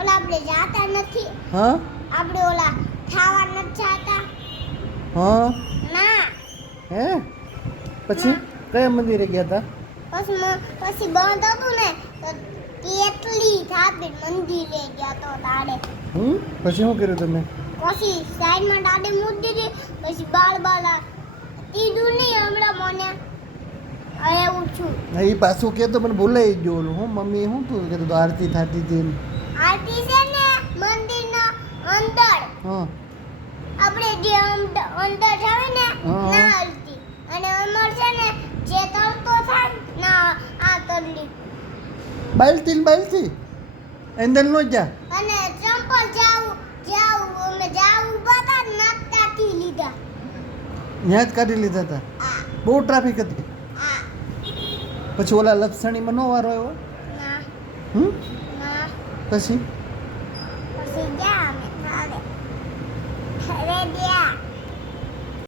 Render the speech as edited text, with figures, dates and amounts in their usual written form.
ઓલા આપણે જાતા નથી. હા આપણે ઓલા ખાવા નથી જાતા. હા ના હે પછી કયા મંદિરે ગયા હતા પછી બંધ હતું ને તો કેટલી થાપી મંદિરે ગયા તો તાડે. પછી શું કર્યું તમે પછી સાઈડમાં દાડે મૂકી દીધી. પછી બાળ કીધું નહીં હમણાં મને એવું છું. એ પાછું કે તો મને ભૂલાઈ ગયો ઓલું હું મમ્મી શું તું કીધું તો આરતી થતી હતી એમ. આરતી છે ને મંદિરના અંદર હા આપણે જે અંદર જાવે ને ના આરતી અને અમર છે ને જે તરતો થાય ના આ તરલી બાલથી અંદર નો જા અને ચંપલ જાવું બધા નાખતાથી લીધા. ત્યાં જ કાઢી લીધા હતા આ બહુ ટ્રાફિક હતી આ પછી ઓલા લપસણીમાં નો વારો આવ્યો ના ના પછી પછી ગયા અમે ઘરે ગયા.